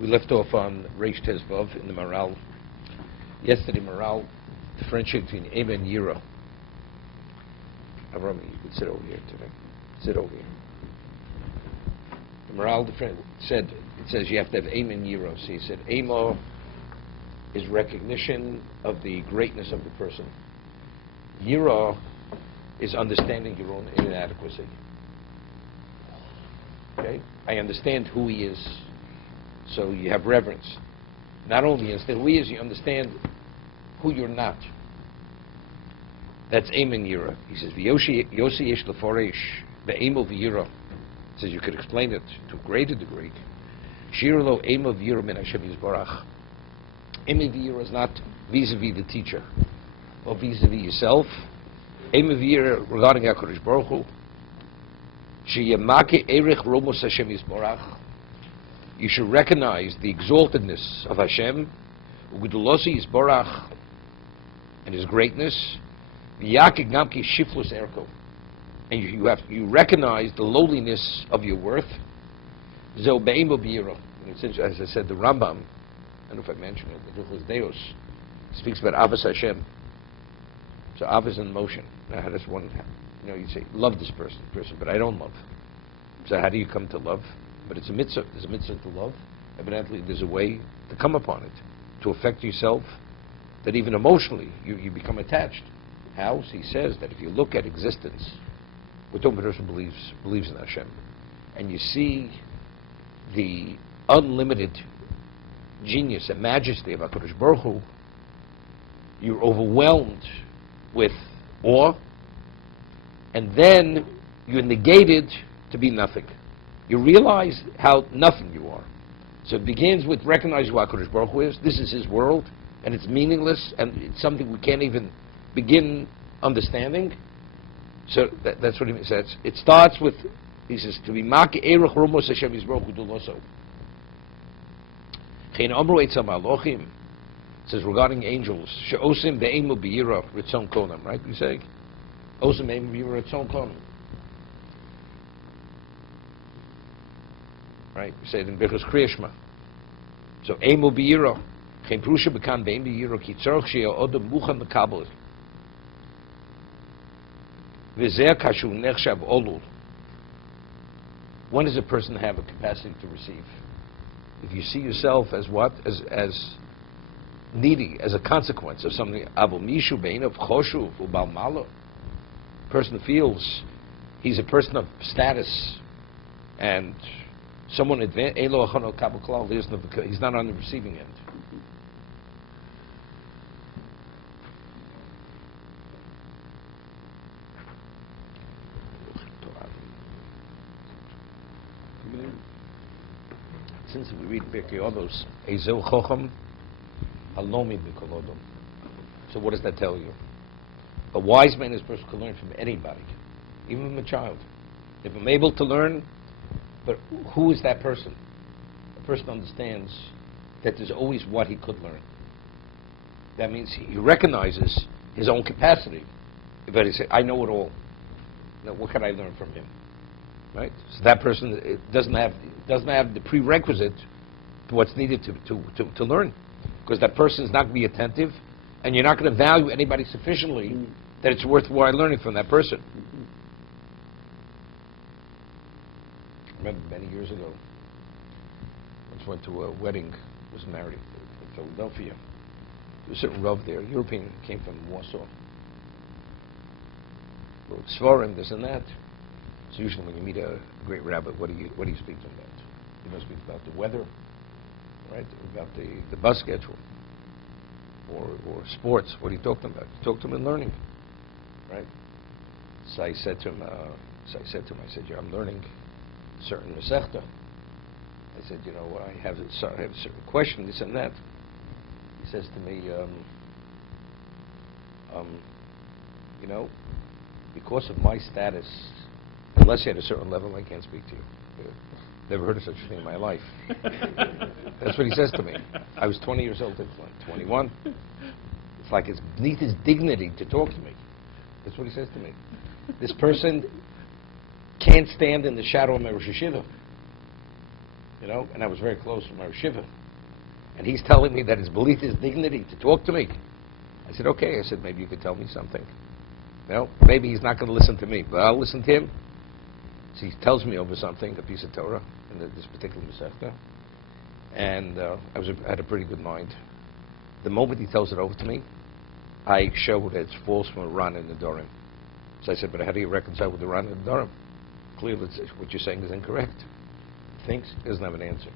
We left off on Reish Tezvav in the Maral. Yesterday, Maral differentiated between Ema and Yira. Avrami, you could sit over here today. Sit over here. The Maral says you have to have Ema and Yira. So he said Ema is recognition of the greatness of the person. Yira is understanding your own inadequacy. Okay? I understand who he is. So you have reverence. Not only you understand who he is, you understand who you're not. That's Emin Yira. He says, Yosi yesh leforesh, be'emo v'yira. He says you could explain it to a greater degree. Shir lo emo v'yira min Hashem yizbarach. Emo v'yira is not vis-a-vis the teacher, or vis-a-vis yourself. Emo v'yira regarding HaKadosh Baruch Hu. Sheyamake erech romos Hashem yizbarach. You should recognize the exaltedness of Hashem, Ugedulosi Yisborach, and His greatness, and you recognize the lowliness of your worth. As I said, the Rambam, I don't know if I mentioned it, the Hilchos Deos speaks about Avos Hashem. So Av is in motion. Now, how does one, you say, love this person, but I don't love. So how do you come to love? But it's a mitzvah. There's a mitzvah to love. Evidently, there's a way to come upon it, to affect yourself, that even emotionally you become attached. How? So he says that if you look at existence, what one person believes in Hashem, and you see the unlimited genius and majesty of HaKadosh Baruch Hu, you're overwhelmed with awe, and then you're negated to be nothing. You realize how nothing you are. So it begins with recognizing who HaKadosh Baruch Hu is. This is His world, and it's meaningless, and it's something we can't even begin understanding. So that's what he says. It starts with, he says, to be Maki Erech Romos Hashem Yisbaruch Hu Duloso. Chein Amru Eitzam Alochim. It says regarding angels, She'osim Be'emu B'yira Ritzon Konam, right? We say, Osim Be'emu B'yira Ritzon Konam. Right, we say it in Birchos Kriyashma. So, Emo b'yira, chen prusha b'kan be'em b'yira, ki tzorch she'ya odom muchan mekabel. V'zeh kashu nechshav olul. When does a person have a capacity to receive? If you see yourself as what? As needy, as a consequence of something. Avo mishu be'inav choshuv u'bal malo. Person feels he's a person of status and someone advanced, he's not on the receiving end. Since we read Pirkei Avos, Ezel Chocham Halomi B'Kolodom. So what does that tell you? A wise man is a person who can learn from anybody, even from a child. If I'm able to learn, but who is that person? The person understands that there's always what he could learn. That means he recognizes his own capacity. But he says, I know it all. Now, what can I learn from him? Right? So that person doesn't have the prerequisite to what's needed to learn. Because that person is not going to be attentive, and you're not going to value anybody sufficiently that it's worthwhile learning from that person. I remember many years ago, I once went to a wedding, was married in Philadelphia. There was a certain Rav there, European, came from Warsaw. Wrote Svarim, this and that. So usually when you meet a great rabbi, what do you speak to him about? You don't speak about the weather, right? About the bus schedule, or sports. What do you talk to him about? You talk to him in learning, right? So I said to him, I said, yeah, I'm learning certain Masechta. I said, I have a certain question, this and that. He says to me, because of my status, unless you had a certain level, I can't speak to you. Never heard of such a thing in my life. That's what he says to me. I was 20 years old, 21. It's like it's beneath his dignity to talk to me. That's what he says to me. This person can't stand in the shadow of my Rosh Hashiva. and I was very close with my Shiva. And he's telling me that it's beneath his dignity to talk to me. I said, okay. I said, maybe you could tell me something. Maybe he's not going to listen to me, but I'll listen to him. So he tells me over something, a piece of Torah, in this particular Masechta. And I had a pretty good mind. The moment he tells it over to me, I show that it's false from a Ran in the Dorim. So I said, but how do you reconcile with the Ran in the Dorim? Clearly, what you're saying is incorrect. He thinks he doesn't have an answer.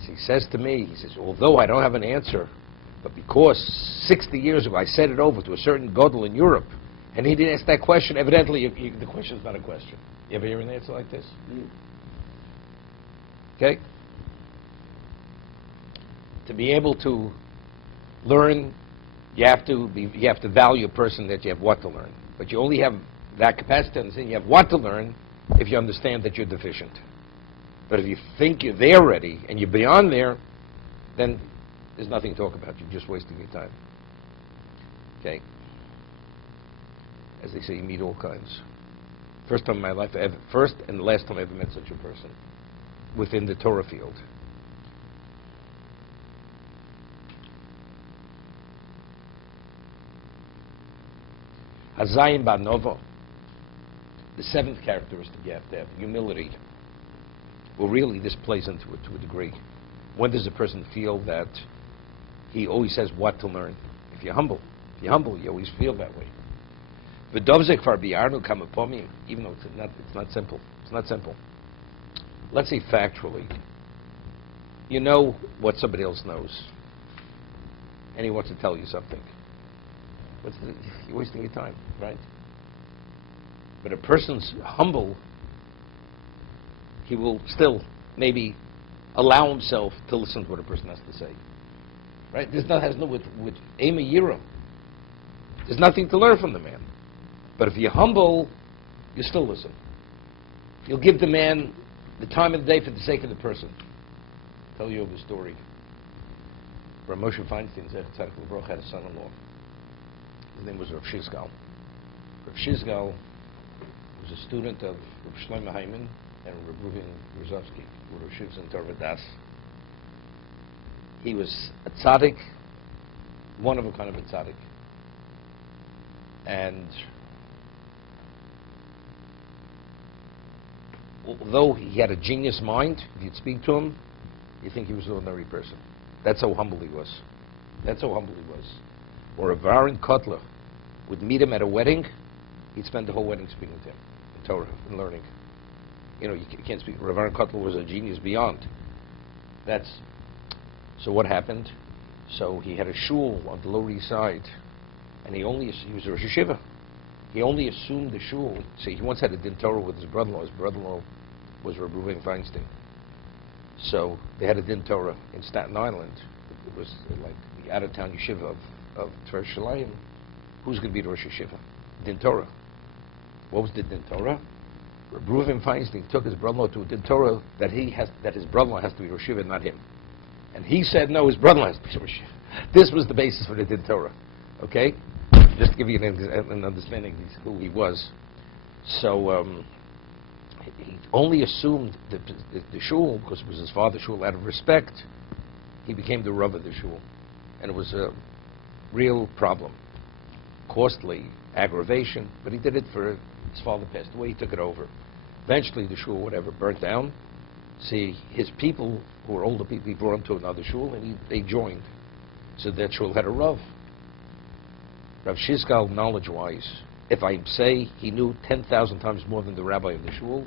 So he says to me, he says, although I don't have an answer, but because 60 years ago I sent it over to a certain Godel in Europe, and he didn't ask that question, evidently the question's not a question. You ever hear an answer like this? Okay? To be able to learn, you have to value a person that you have what to learn. But you only have that capacity to understand you have what to learn if you understand that you're deficient. But if you think you're there already and you're beyond there, then there's nothing to talk about. You're just wasting your time. Okay? As they say, you meet all kinds. First time in my life, first and the last time I ever met such a person within the Torah field. Hazayim Ba'Nova, the seventh characteristic you have to have, humility. Well, really, this plays into it to a degree. When does a person feel that he always has what to learn? If you're humble, you always feel that way. V'dovzek far biyarnu kamapomim, even though it's not simple. It's not simple. Let's say factually, you know what somebody else knows, and he wants to tell you something. You're wasting your time, right? But a person's humble, he will still maybe allow himself to listen to what a person has to say. Right? This has no with Ema Yira. There's nothing to learn from the man. But if you're humble, you still listen. You'll give the man the time of the day for the sake of the person. I'll tell you of a story. Rav Moshe Feinstein, Zech Tzaddik L'Broch, had a son-in-law. His name was Rav Shizgal. Rav Shizgal was a student of Rav Shlomo Hyman and Rav Reuven Grozovsky, who were Rav Shivs and Torah Das. He was a tzaddik, one of a kind of a tzaddik. And although he had a genius mind, if you'd speak to him, you'd think he was an ordinary person. That's how humble he was. That's how humble he was. Or if Aaron Kotler would meet him at a wedding, he'd spend the whole wedding speaking to him in Torah and learning. You can't speak. Rav Aaron Kotler was a genius beyond. So what happened? So he had a shul on the Lower East Side, and he was a Rosh Hashiva. He only assumed the shul. See, he once had a din Torah with his brother-in-law. His brother-in-law was Rabbi Reuven Feinstein. So they had a din Torah in Staten Island. It was like the out-of-town yeshiva of Tver Shalayim. Who's going to be the Rosh Hashiva? Din Torah. What was the din Torah? Rabbi Reuven Feinstein took his brother-in-law to a din Torah that his brother-in-law has to be Rosh Hashiva, not him. And he said, no, his brother-in-law has to be Rosh Hashiva. This was the basis for the din Torah. Okay? Just to give you an understanding of who he was. So he only assumed the shul, because it was his father's shul, out of respect. He became the Rav of the shul. And it was a real problem. Costly, aggravation, but he did it for his father passed away, he took it over. Eventually the shul, whatever, burnt down. See, his people, who were older people, he brought them to another shul, and they joined. So that shul had a Rav. Rav Shizgal, knowledge-wise, if I say he knew 10,000 times more than the rabbi of the shul,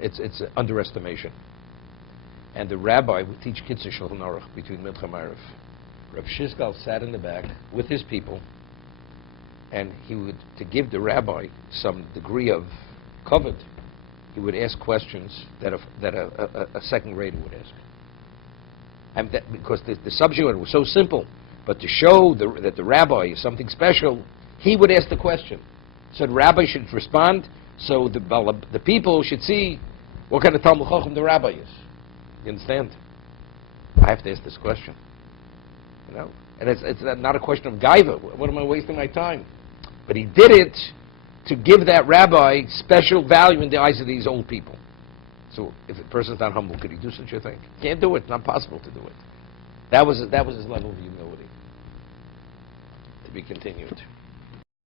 it's an underestimation. And the rabbi would teach kids in Shulchan Aruch between Mincha and Ma'ariv. Rav Shizgal sat in the back with his people, and he would, to give the rabbi some degree of kavod, he would ask questions that a second grader would ask. And because the subject was so simple. But to show that the rabbi is something special, he would ask the question. So the rabbi should respond, so the people should see what kind of Talmud Chacham the rabbi is. You understand? I have to ask this question. And it's not a question of gaiva. What am I wasting my time? But he did it to give that rabbi special value in the eyes of these old people. So if a person's not humble, could he do such a thing? Can't do it. Not possible to do it. That was his level of humility. To be continued.